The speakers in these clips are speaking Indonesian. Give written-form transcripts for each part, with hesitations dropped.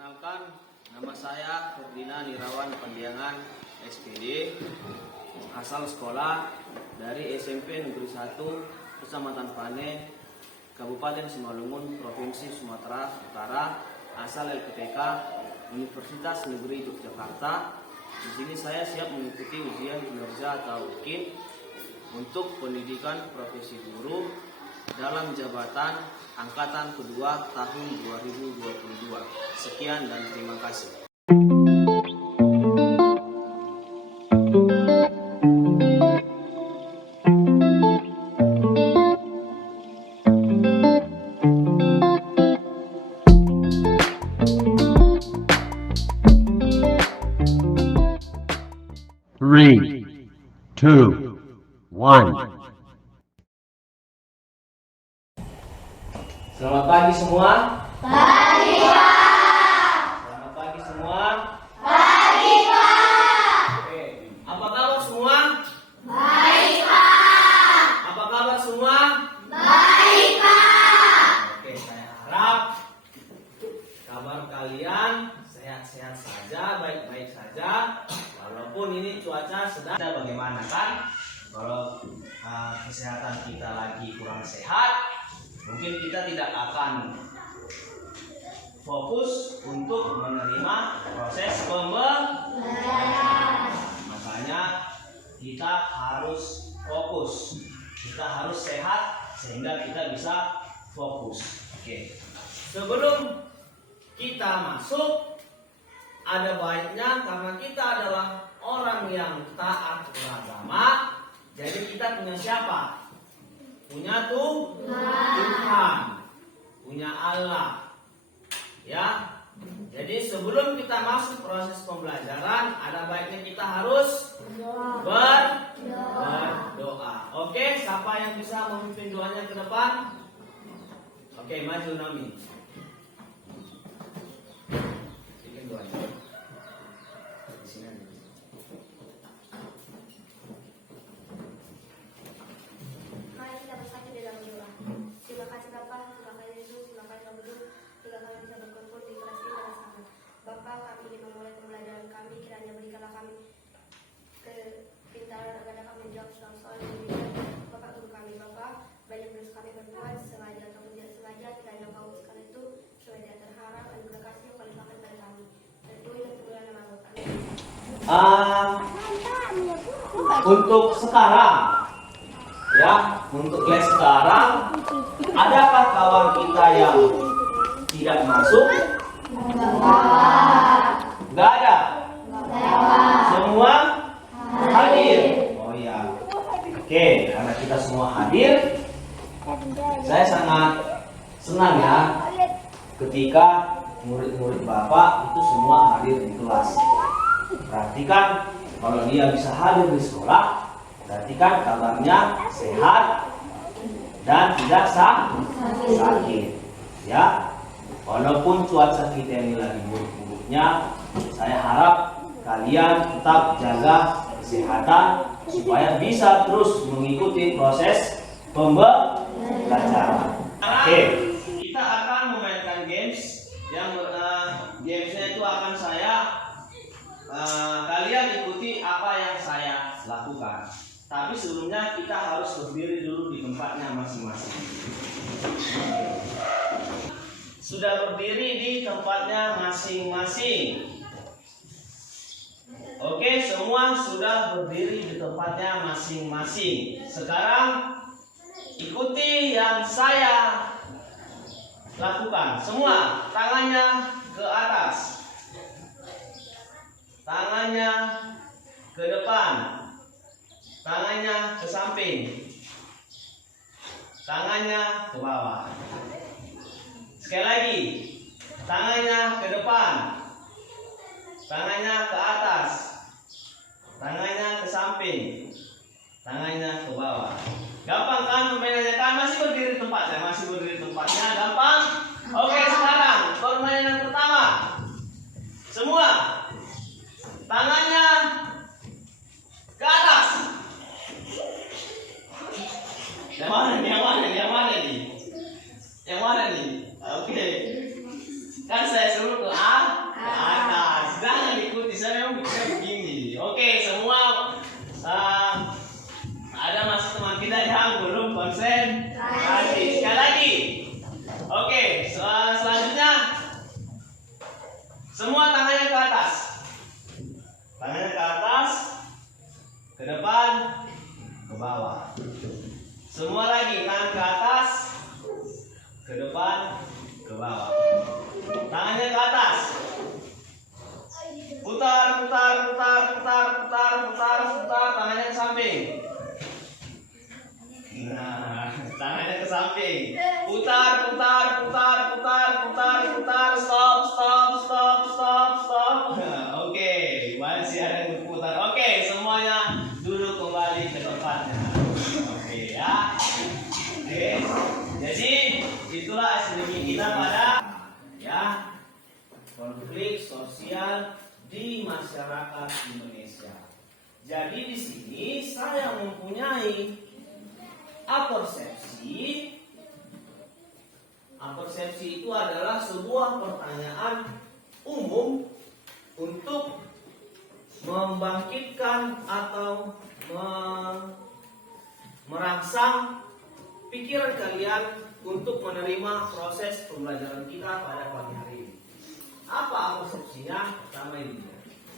Perkenalkan, nama saya Ferdinand Irawan Pandiangan, SPD, asal sekolah dari SMP Negeri 1, Kecamatan Pane, Kabupaten Simalungun, Provinsi Sumatera Utara, asal LPTK, Universitas Negeri Yogyakarta. Di sini saya siap mengikuti ujian kinerja atau UKIP untuk pendidikan profesi guru dalam jabatan angkatan kedua tahun 2022. Sekian dan terima kasih. Three, two, one. Selamat pagi semua. Pagi, Pak. Selamat pagi semua. Pagi, Pak. Oke, apa kabar semua? Baik, Pak. Apa kabar semua? Baik, Pak. Oke, saya harap kabar kalian sehat-sehat saja, baik-baik saja. Walaupun ini cuaca sedang bagaimana kan? Kalau kesehatan kita lagi kurang sehat, mungkin kita tidak akan fokus untuk menerima proses pembelajaran. Makanya kita harus fokus, kita harus sehat sehingga kita bisa fokus. Oke. Sebelum kita masuk, ada baiknya karena kita adalah orang yang taat beragama, jadi kita punya siapa? Punya Tuhan, punya Allah, ya. Jadi sebelum kita masuk proses pembelajaran, ada baiknya kita harus berdoa. Oke, siapa yang bisa memimpin doanya ke depan? Oke, maju Nami. Bikin doanya. Di sini aja. Mari kita bersatu dalam doa. Terima kasih Bapa, terima kasih Yesus, terima kasih Bapa Guru, hingga kami bisa berkumpul di kelas ini bersama. Bapa, kami ingin memulai pembelajaran kami, kiranya berikanlah kami kepintaran agar dapat menjawab soal-soal yang diberikan Bapak Guru kami. Bapa, banyak dosa kami berbuat, sengaja ataupun tidak sengaja, kiranya Kau uruskan itu, supaya tidak terharap, anugerah kasih yang kau limpahkan pada kami. Dan Tuhan yang kemuliaan nama Bapa. Untuk sekarang, ya, untuk les sekarang, adakah kawan kita yang tidak masuk? Enggak ada. Semua hadir. Oh iya. Oke, karena kita semua hadir, saya sangat senang ya ketika murid-murid Bapak itu semua hadir di kelas. Perhatikan, kalau dia bisa hadir di sekolah, berarti kan kabarnya sehat dan tidak sakit, ya. Walaupun cuaca kita ini lagi buruk-buruknya, saya harap kalian tetap jaga kesehatan supaya bisa terus mengikuti proses pembelajaran. Oke, kita akan memainkan games yang gamesnya itu akan kalian ikuti apa yang saya lakukan. Tapi sebelumnya kita harus berdiri dulu di tempatnya masing-masing. Sudah berdiri di tempatnya masing-masing. Oke, semua sudah berdiri di tempatnya masing-masing. Sekarang ikuti yang saya lakukan. Semua tangannya ke atas. Tangannya ke depan. Tangannya ke samping. Tangannya ke bawah. Sekali lagi. Tangannya ke depan. Tangannya ke atas. Tangannya ke samping. Tangannya ke bawah. Gampang kan permainannya kan? Masih berdiri di tempatnya. Masih berdiri di tempatnya. Gampang? Oke, sekarang permainan pertama. Semua tangannya ke atas. Yang mana nih? Oke. Kan saya suruh ke A, konflik sosial di masyarakat Indonesia. Jadi di sini saya mempunyai apersepsi. Apersepsi itu adalah sebuah pertanyaan umum untuk membangkitkan atau merangsang pikiran kalian untuk menerima proses pembelajaran kita pada pagi hari ini. Apa apersepsinya? Pertama ini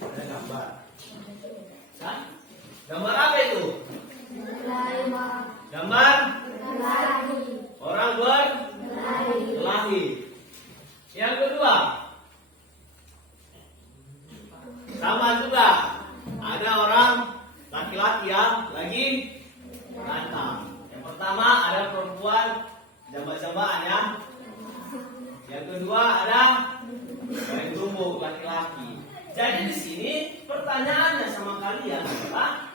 ada gambar. Hah? Gambar apa itu? Gambar orang berkelahi. Yang kedua, sama juga ada orang laki-laki yang lagi berantem. Yang pertama ada perempuan jambak-jambakan ya. Yang kedua ada main tumbuk laki-laki. Jadi di sini pertanyaannya sama kalian adalah,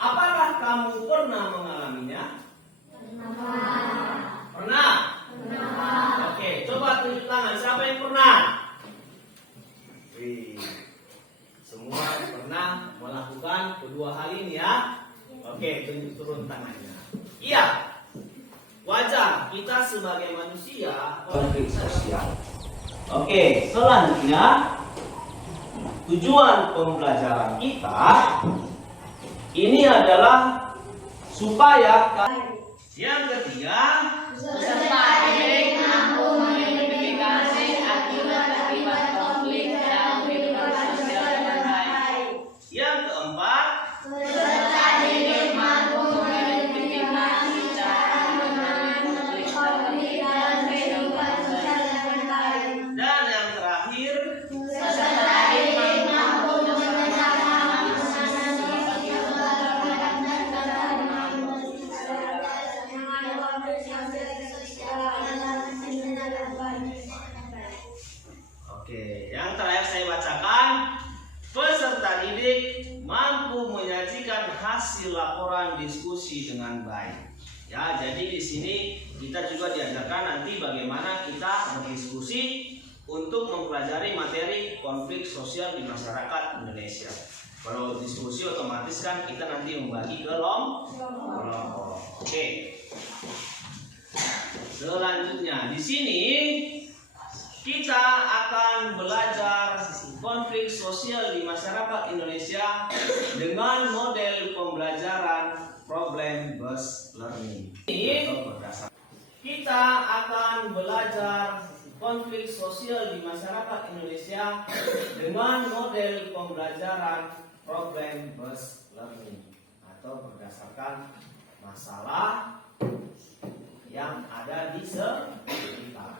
apakah kamu pernah mengalaminya? Pernah. Oke, coba tunjuk tangan. Siapa yang pernah? Wih, semua pernah melakukan kedua hal ini ya. Oke, tunjuk turun tangannya. Iya, wajar kita sebagai manusia konflik sosial. Oke, selanjutnya tujuan pembelajaran kita ini adalah supaya yang ketiga Peserta didik mampu mengidentifikasi akibat konflik dalam kehidupan sosial dengan baik. yang keempat Peserta didik mampu mengidentifikasi cara menangani konflik dalam kehidupan sosial dengan baik. dan yang terakhir Peserta didik mampu membedakan menangani akibat dan Oke, yang terakhir saya bacakan. Peserta didik mampu menyajikan hasil laporan diskusi dengan baik. Ya, jadi di sini kita juga diajarkan nanti bagaimana kita berdiskusi untuk mempelajari materi konflik sosial di masyarakat Indonesia. Kalau diskusi otomatis kan kita nanti membagi ke kelompok. Oke. Selanjutnya di sini kita akan belajar konflik sosial di masyarakat Indonesia dengan model pembelajaran problem based learning. Kita akan belajar konflik sosial di masyarakat Indonesia dengan model pembelajaran problem based learning atau berdasarkan masalah yang ada di sekitar.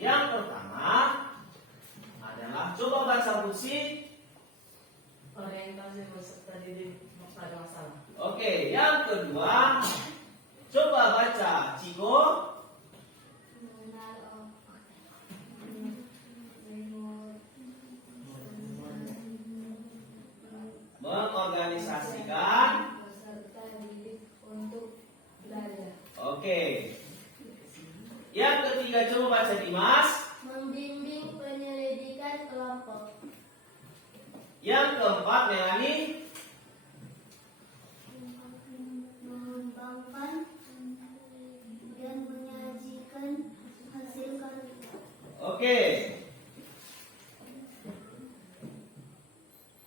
Yang pertama adalah coba baca buku. Orientasi peserta didik pada masalah. Oke, yang kedua coba baca Ciko. Mengorganisasikan Peserta didik untuk belajar. Oke. Yang ketiga coba baca Dimas. Membimbing penyelidikan kelompok. Yang keempat Melani. Mengembangkan dan menyajikan hasil karya. Oke.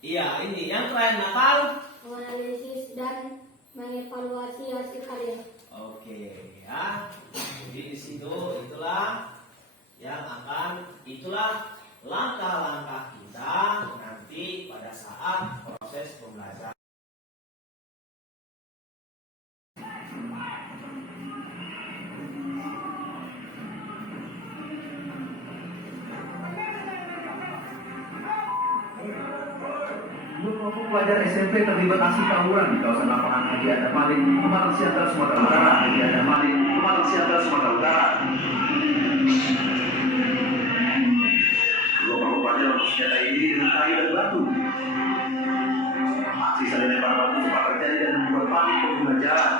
Iya, ini yang terakhir Natal. Menganalisis dan mengevaluasi hasil karya. Oke, ya. Jadi di situ itulah langkah-langkah kita nanti pada saat proses pembelajaran. Kelompok pelajar SMP terlibat aksi tawuran di kawasan lapangan Haji Adam Malik, Pemalang Siantar, Sumatera Utara. Haji Adam Malik, Pemalang Siantar, Sumatera Utara. Dua kelompok pelajar bersenjata ini dengan kayu dan batu. Aksi saling lempar batu sempat terjadi dan membuat panik pengguna jalan.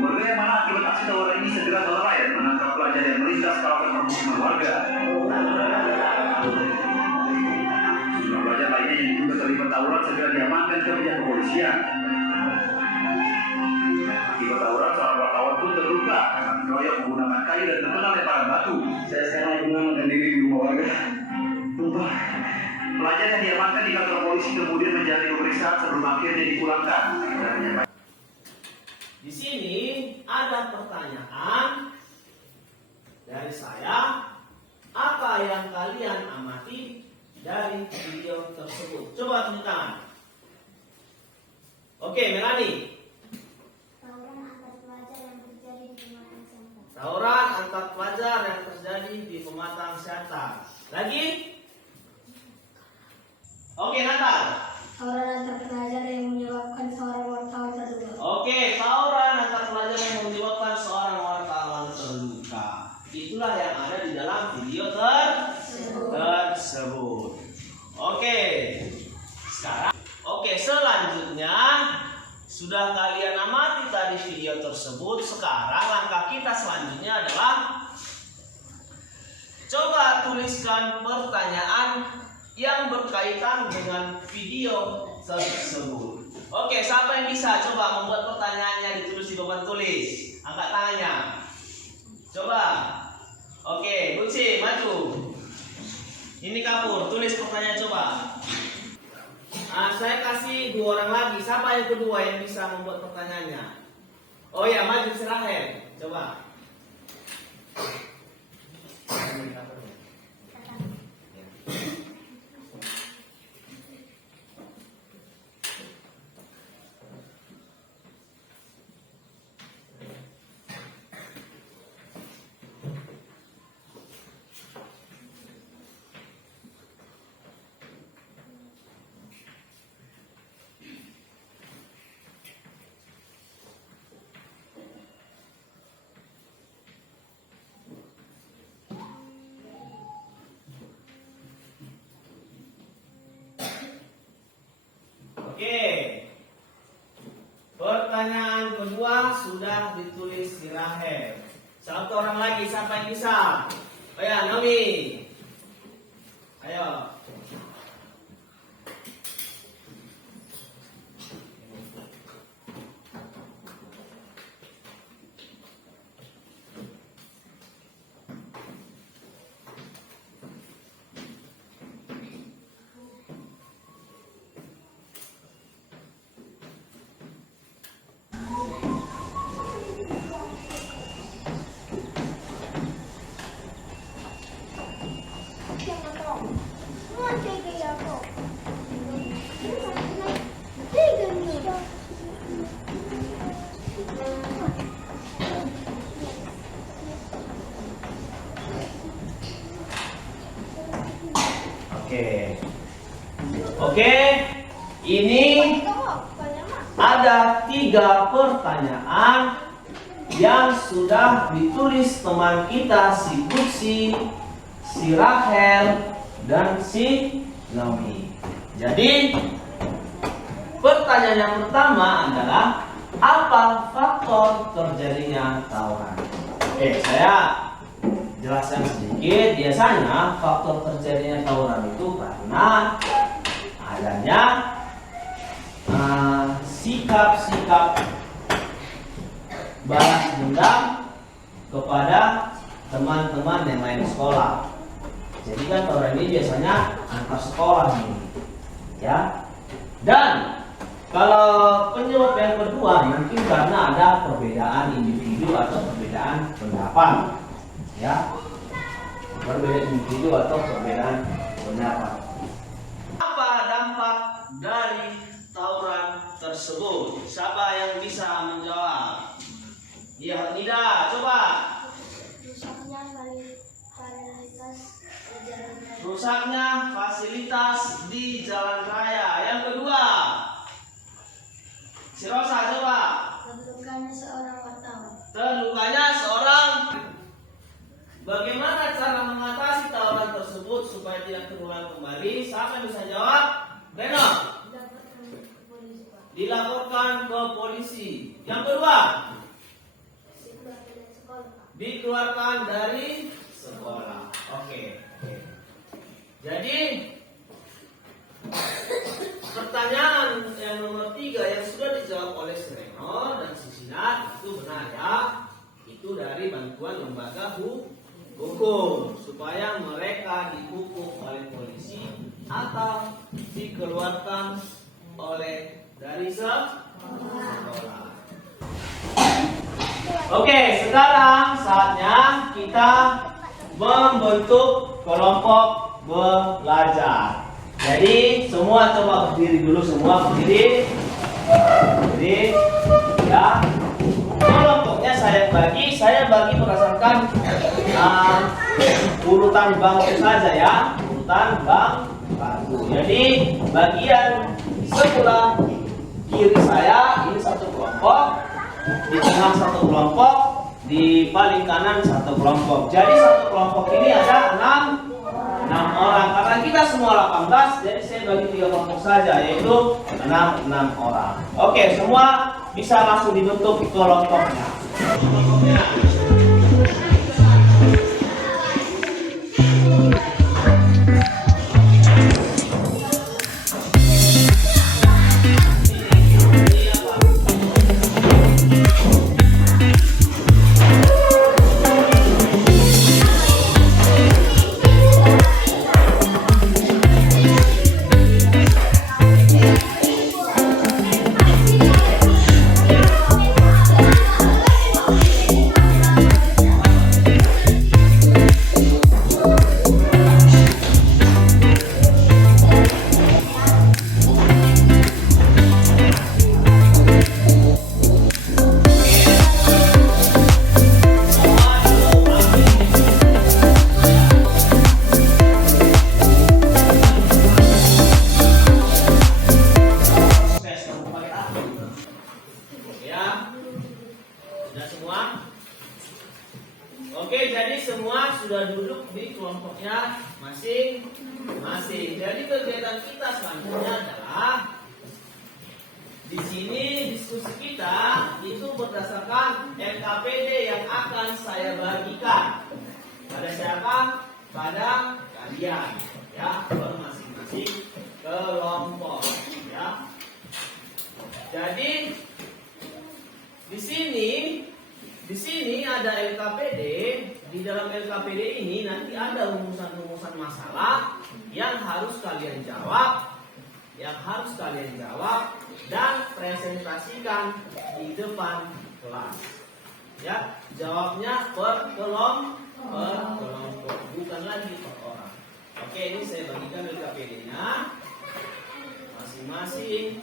Warga yang mana akibat aksi tawuran ini segera melerai dan menangkap pelajar yang melintas kawasan permukiman warga. Sejumlah pelajar lainnya yang juga terlibat tawuran segera diamankan ke pihak kepolisian. Akibat tawuran, seorang wartawan pun terluka karena dikeroyok menggunakan kayu dan terkena lemparan batu. Saya sekarang lagi mengamankan diri di rumah warga. Sumpah. Pelajar yang diamankan di kantor polisi kemudian menjalani pemeriksaan sebelum akhirnya dipulangkan. Di sini ada pertanyaan dari saya. Apa yang kalian amati dari video tersebut? Coba tunjuk tangan. Oke, Melani. Tawuran antar pelajar yang terjadi di Pematang Siantar. Tawuran antar pelajar yang terjadi di Pematang Siantar. Lagi? Oke, Natal. Tawuran antar pelajar yang menyebabkan seorang wartawan terluka. Oke, tawuran antar pelajar yang menyebabkan seorang wartawan terluka. Itulah yang ada di dalam video tersebut. Oke. Sekarang, selanjutnya sudah kalian amati tadi video tersebut. Sekarang langkah kita selanjutnya adalah coba tuliskan pertanyaan yang berkaitan dengan video tersebut. Oke, siapa yang bisa coba membuat pertanyaannya ditulis di papan tulis? Angkat tangannya. Coba. Oke, Guci, maju. Ini Kapur, tulis pertanyaan coba. Saya kasih 2 orang lagi. Siapa yang kedua yang bisa membuat pertanyaannya? Oh ya, maju si Rahel. Coba. Oke. Pertanyaan kedua sudah ditulis di Rahel. Satu orang lagi, siapa yang bisa? Oh ya, Naomi. Ayo. Oke, ini ada 3 pertanyaan yang sudah ditulis teman kita si Guci, si Rahel, dan si Naomi. Jadi pertanyaan yang pertama adalah apa faktor terjadinya tawuran? Oke, saya jelaskan sedikit. Biasanya faktor terjadinya tawuran itu karena adanya sikap-sikap balas dendam kepada teman-teman yang lain sekolah. Jadi kan tawuran ini biasanya antar sekolah nih, ya. Dan kalau penyebab yang kedua mungkin karena ada perbedaan individu atau perbedaan pendapat, ya. Perbedaan individu atau perbedaan pendapat. Apa dampak dari tawuran tersebut? Siapa yang bisa menjawab? Ya, Nida, coba. Rusaknya fasilitas di jalan raya. Yang kedua, si Rosa, coba. Terlukanya seorang wartawan. Terlukanya seorang. Bagaimana cara mengatasi tawuran tersebut supaya tidak terulang kembali? Siapa yang bisa jawab? Reno. Dilaporkan ke polisi, Pak. Dilaporkan ke polisi. Yang kedua, Dikeluarkan dari sekolah. Oke. Jadi pertanyaan yang nomor 3 yang sudah dijawab oleh Sreno dan Sisinat itu benar ya. Itu dari bantuan lembaga hukum supaya mereka dihukum oleh polisi atau dikeluarkan oleh dari sekolah. Oke, sekarang saatnya kita membentuk kelompok belajar. Jadi semua coba berdiri dulu, semua berdiri. Ya. Kelompoknya saya bagi berdasarkan urutan bangku saja ya, urutan bangku. Jadi bagian sebelah kiri saya ini satu kelompok, di tengah satu kelompok, di paling kanan satu kelompok. Jadi satu kelompok ini ada 6 orang. Karena kita semua 18, jadi saya bagi 3 kelompok saja, yaitu 6 orang. Oke, semua bisa langsung dibentuk kelompoknya. Oke, jadi semua sudah duduk di kelompoknya masing-masing. Jadi kegiatan kita selanjutnya adalah di sini diskusi kita itu berdasarkan LKPD yang akan saya bagikan. Pada siapa? Pada kalian, ya, masing-masing kelompok, ya. Jadi di sini ada LKPD. Di dalam LKPD ini nanti ada rumusan-rumusan masalah yang harus kalian jawab, dan presentasikan di depan kelas. Ya, jawabnya per kelompok, bukan lagi per orang. Oke, ini saya bagikan LKPD-nya masing-masing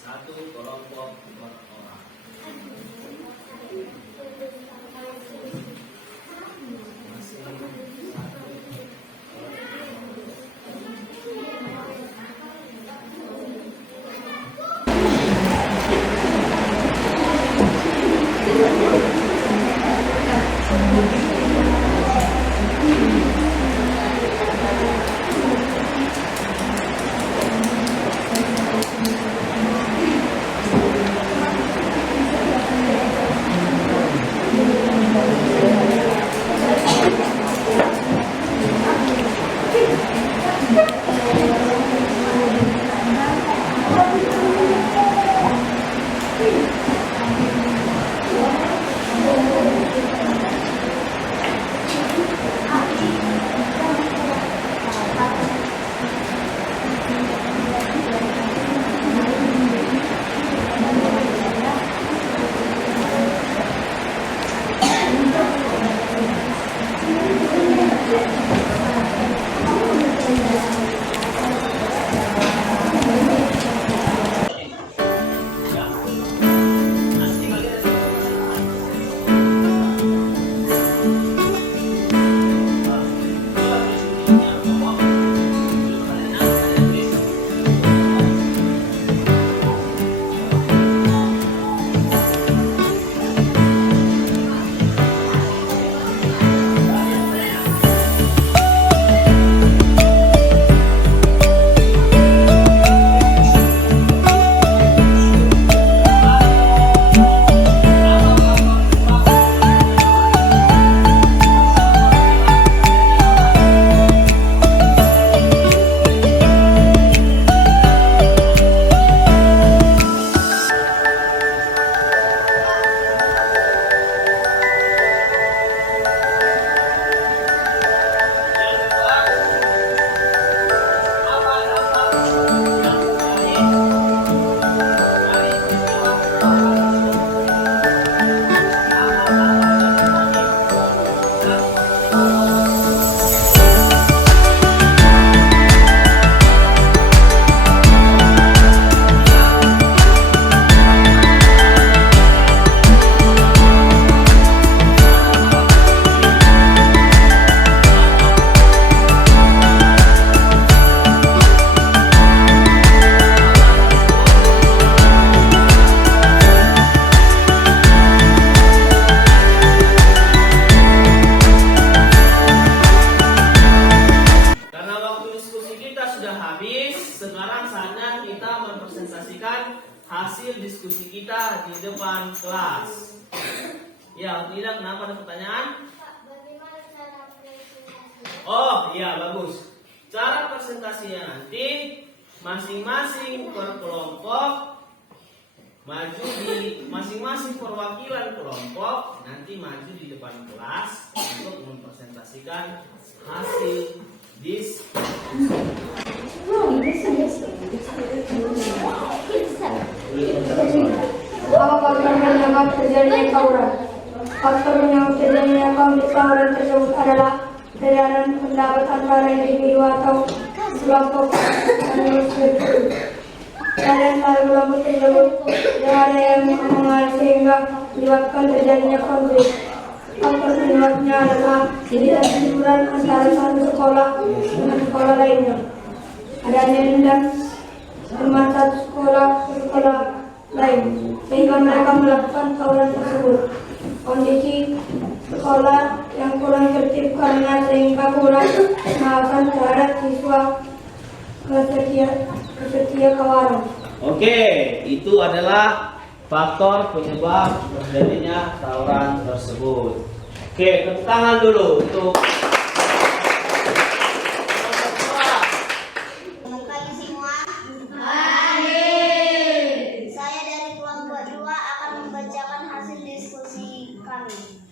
satu kelompok per orang. hasil diskusi kita di depan kelas. Ya, tidak, kenapa ada pertanyaan? Bagaimana cara presentasinya? Oh, iya, bagus. Cara presentasinya nanti masing-masing per kelompok maju di masing-masing perwakilan kelompok nanti maju di depan kelas untuk mempresentasikan hasil diskusi. Apa faktor penyebab terjadinya tawuran? Faktor penyebab terjadinya konflik tawuran tersebut adalah perbedaan pendapat antara individu atau kelompok dan kelompok tersebut tidak ada yang mengenal sehingga menyebabkan terjadinya konflik. Faktor penyebabnya adalah ketidaksesuaian antara satu sekolah dengan sekolah lainnya. Adanya dendam teman satu sekolah ke sekolah lain sehingga mereka melakukan tawuran tersebut. Kondisi sekolah yang kurang tertib karena sehingga kurang pengawasan terhadap siswa kesetia kawanan. Oke, itu adalah faktor penyebab terjadinya tawuran tersebut. Oke, tepuk tangan dulu untuk Selamat pagi semua. Saya dari kelompok 2 akan membacakan hasil diskusi kami.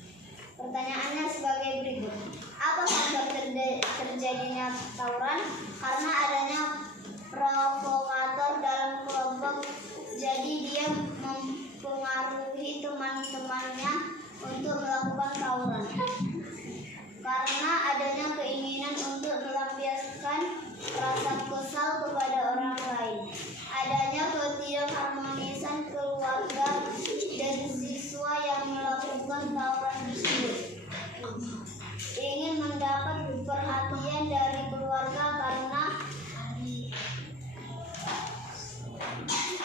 Pertanyaannya sebagai berikut. Apa faktor terjadinya tawuran? Karena adanya provokator dalam kelompok, jadi dia mempengaruhi teman-temannya untuk melakukan tawuran. Karena adanya keinginan untuk melampiaskan rasa kesal kepada orang lain. Adanya ketidakharmonisan keluarga dan siswa yang melakukan tawuran tersebut. Ingin mendapat perhatian dari keluarga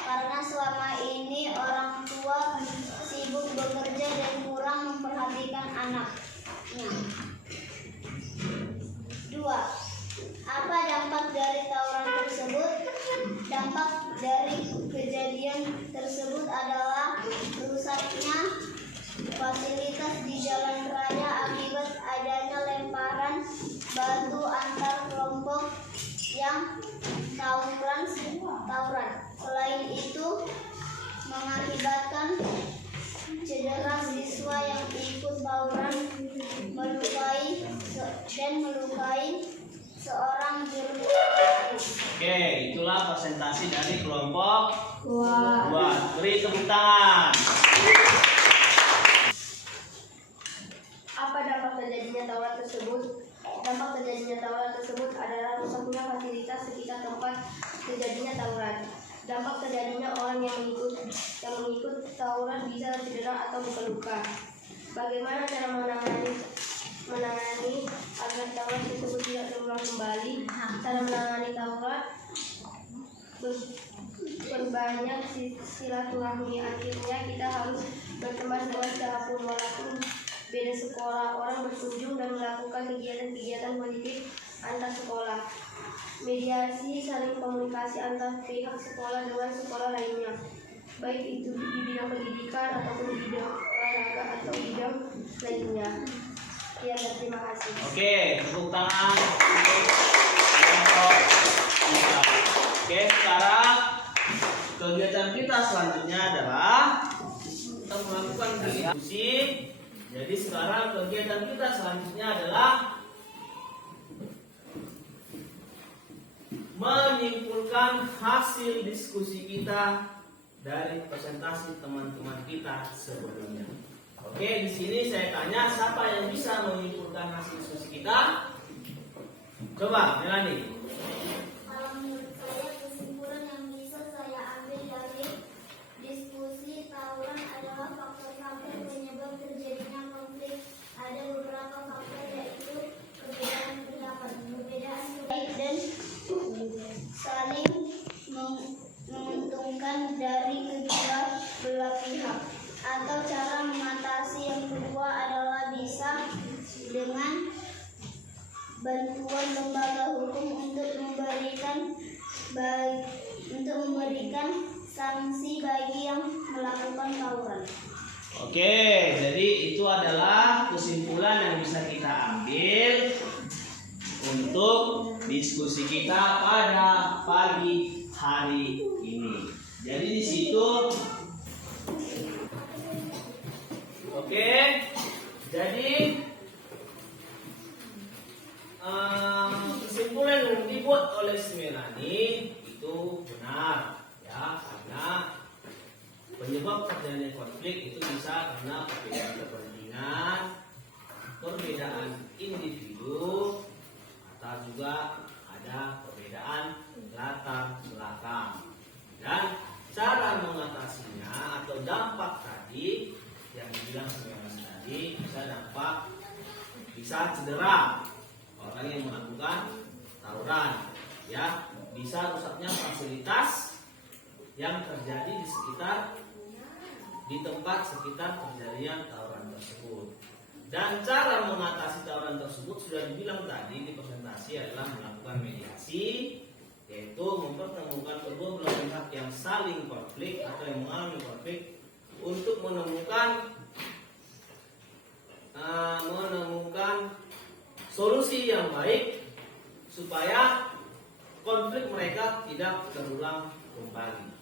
karena selama ini orang tua sibuk bekerja dan kurang memperhatikan anaknya. 2. Apa dampak dari tawuran tersebut? Dampak dari kejadian tersebut adalah rusaknya fasilitas di jalan raya akibat adanya lemparan batu antar kelompok yang tawuran. Selain itu mengakibatkan cedera siswa yang ikut tawuran, melukai seorang guru. Oke, itulah presentasi dari kelompok 2. Beri tepuk tangan. Apa dampak terjadinya tawuran tersebut? Dampak terjadinya tawuran tersebut adalah rusaknya fasilitas sekitar tempat terjadinya tawuran. Dampak terjadinya orang yang mengikut tawuran bisa cedera atau luka. Bagaimana cara menangani agar tawuran tersebut tidak terulang kembali? Cara menangani tawuran berbanyak silaturahmi. Akhirnya kita harus berteman dengan siapapun walaupun beda sekolah. Orang berkunjung dan melakukan kegiatan-kegiatan positif antar sekolah. Mediasi, saling komunikasi antar pihak sekolah dengan sekolah lainnya, baik itu di bidang pendidikan ataupun di bidang olahraga atau bidang lainnya. Ya, terima kasih. Oke, tepuk tangan untuk kelompok 3. Oke, sekarang kegiatan kita selanjutnya adalah kita melakukan diskusi. Jadi sekarang kegiatan kita selanjutnya adalah menyimpulkan hasil diskusi kita dari presentasi teman-teman kita sebelumnya. Oke, di sini saya tanya siapa yang bisa menyimpulkan hasil diskusi kita? Coba, Melani. Kalau menurut saya, kesimpulan yang bisa saya ambil dari diskusi tawuran adalah faktor-faktor penyebab terjadinya konflik. Ada beberapa faktor, yaitu perbedaan pendapat, perbedaan baik dan saling menguntungkan dari kedua belah pihak. Atau cara mengatasi yang kedua adalah bisa dengan bantuan lembaga hukum untuk memberikan sanksi bagi yang melakukan tawuran. Oke, jadi itu adalah kesimpulan yang bisa kita ambil untuk diskusi kita pada pagi hari ini. Jadi di situ, oke, jadi kesimpulan yang dibuat oleh Smirani itu benar, ya, karena penyebab terjadinya konflik itu bisa karena perbedaan kepentingan, perbedaan individu, atau juga ada perbedaan latar belakang. Dan cara mengatasinya atau dampak tadi yang dibilang Smirani tadi bisa cedera orang yang melakukan tawuran, ya, bisa rusaknya fasilitas yang terjadi di tempat sekitar terjadinya tawuran tersebut. Dan cara mengatasi tawuran tersebut sudah dibilang tadi di presentasi adalah melakukan mediasi, yaitu mempertemukan kedua belah pihak yang saling konflik atau yang mengalami konflik untuk menemukan solusi yang baik supaya konflik mereka tidak terulang kembali.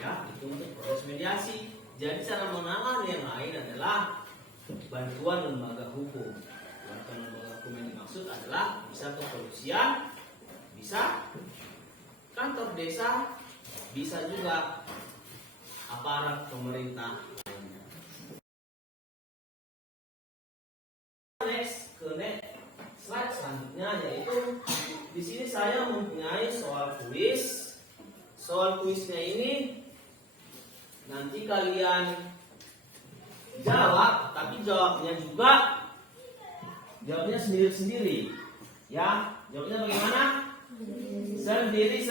Ya, itu untuk proses mediasi. Jadi cara menangani yang lain adalah bantuan lembaga hukum. Bantuan lembaga hukum yang dimaksud adalah bisa kepolisian, bisa kantor desa, bisa juga aparat pemerintah. Next slide selanjutnya, yaitu di sini saya mempunyai soal kuis. Soal kuisnya ini nanti kalian jawab, tapi jawabnya sendiri-sendiri. Ya, jawabnya bagaimana? Sendiri.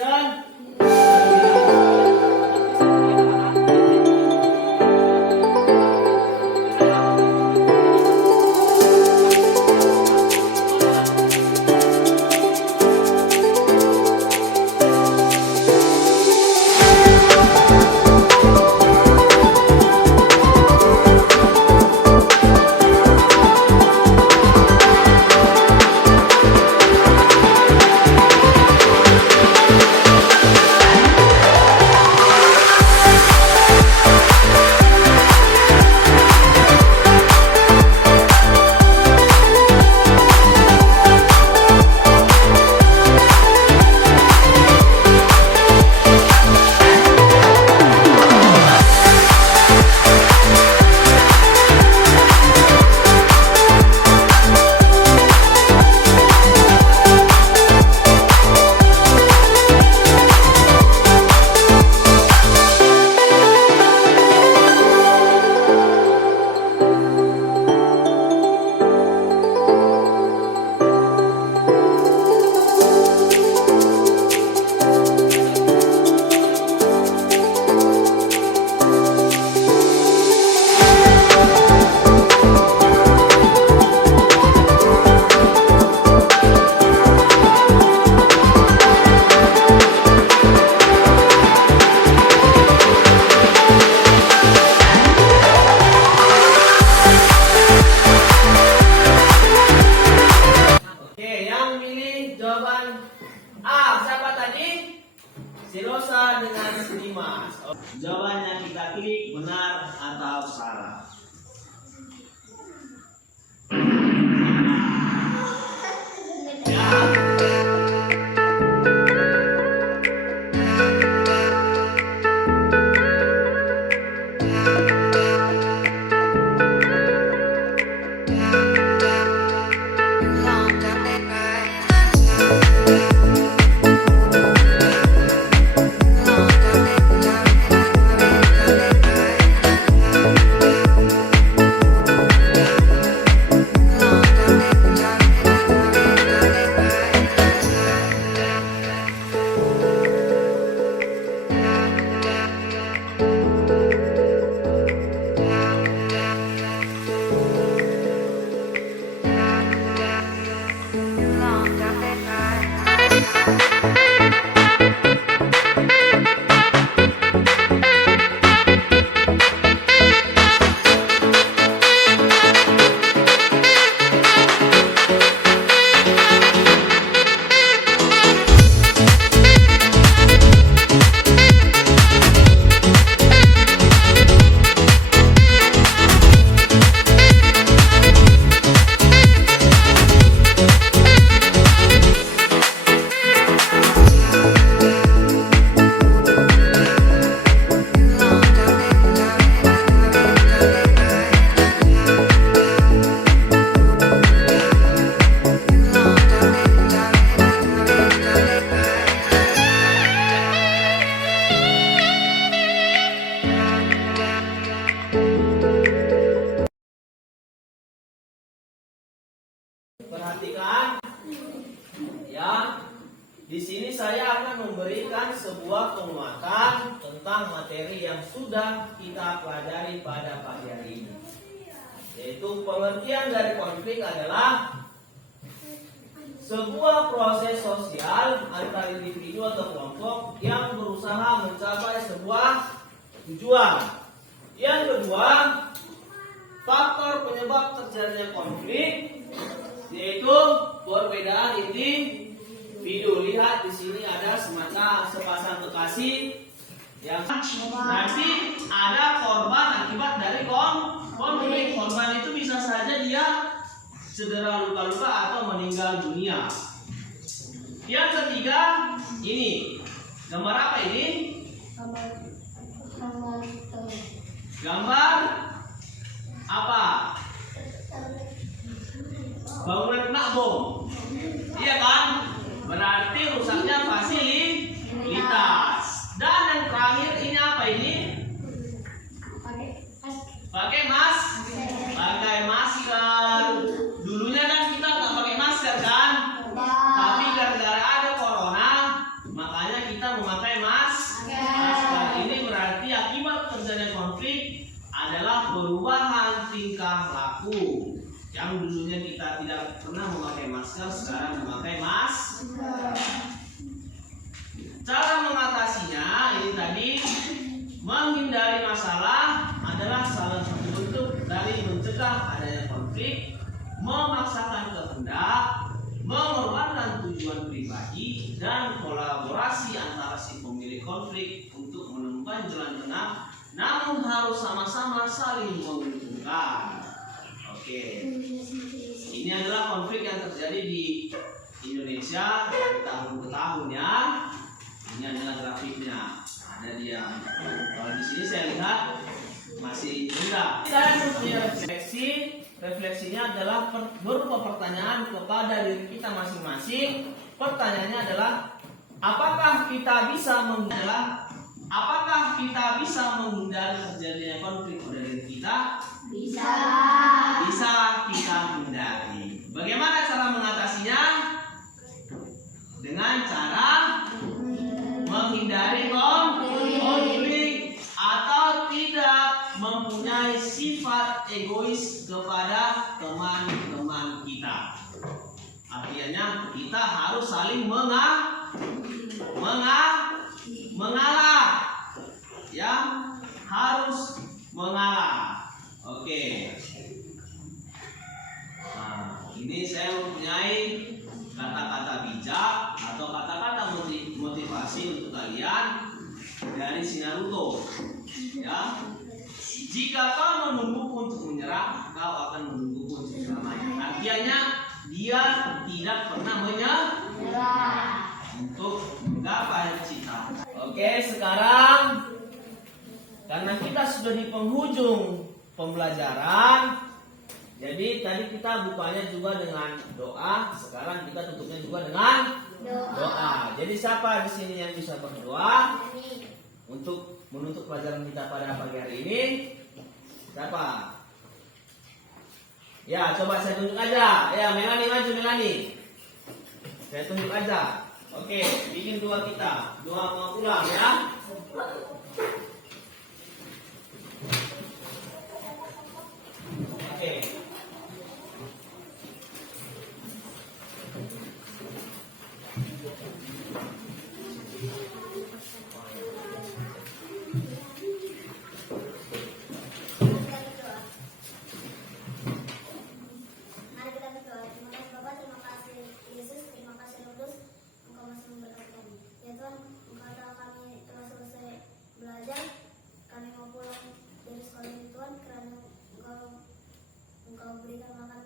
Silosa dengan Dimas. Jawabannya kita klik benar atau salah. Perhatikan. Ya. Di sini saya akan memberikan sebuah penguatan tentang materi yang sudah kita pelajari pada pagi hari ini. Yaitu pengertian dari konflik adalah sebuah proses sosial antara individu atau kelompok yang berusaha mencapai sebuah tujuan. Yang kedua, faktor penyebab terjadinya konflik yaitu perbedaan individu. Lihat di sini ada semacam sepasang kekasih yang nanti ada korban akibat dari konflik. Korban itu bisa saja dia cedera luka-luka atau meninggal dunia. Yang ketiga, ini gambar apa ini? Gambar apa? Bangunan kena bom. Iya kan? Berarti rusaknya fasilitas. Dan yang terakhir ini apa ini? Pakai masker. Dulunya kan kita nggak pakai masker kan? Tapi gara-gara ada corona, makanya kita memakai masker. Ini berarti akibat terjadinya konflik adalah perubahan tingkah laku. Yang dulunya kita tidak pernah memakai masker, sekarang memakai masker. Cara mengatasinya ini tadi, menghindari masalah adalah salah satu bentuk dari mencegah adanya konflik, memaksakan kehendak, mengorbankan tujuan pribadi, dan kolaborasi antara si pemilik konflik untuk menemukan jalan tengah, namun harus sama-sama saling menguntungkan. Oke, ini adalah konflik yang terjadi di Indonesia dari tahun ke tahun ya. Ini adalah grafiknya, ada dia. Kalau di sini saya lihat masih rendah. Kita punya refleksinya adalah berupa pertanyaan kepada diri kita masing-masing. Pertanyaannya adalah apakah kita bisa menghindari terjadinya konflik pada diri kita? Bisa kita hindari. Bagaimana cara mengatasinya? Dengan cara menghindari konflik atau tidak mempunyai sifat egois kepada teman-teman kita. Artinya kita harus saling mengalah. Ya, harus mengalah. Oke. Nah, ini saya mempunyai kata-kata bijak atau kata-kata motivasi untuk kalian dari si Naruto. Ya. Jika kau menungguku untuk menyerah, kau akan menungguku untuk damai. Artinya dia tidak pernah menyerah untuk menggapai cita. Oke, sekarang karena kita sudah di penghujung pembelajaran, jadi tadi kita bukanya juga dengan doa, sekarang kita tutupnya juga dengan doa. Jadi siapa di sini yang bisa berdoa untuk menutup pelajaran kita pada pagi hari ini? Siapa? Ya, coba saya tunjuk aja. Ya, Melani maju, Melani. Saya tunjuk aja. Oke, bikin doa kita. Doa mau pulang ya. Oke. Mari kita berdoa. Terima kasih Bapak, terima kasih Yesus, terima kasih Roh Kudus, Engkau masih memberkati kami. Ya Tuhan, Engkau tahu kami telah selesai belajar, kami mau pulang dari sekolah ini Tuhan, karena Engkau berikan makan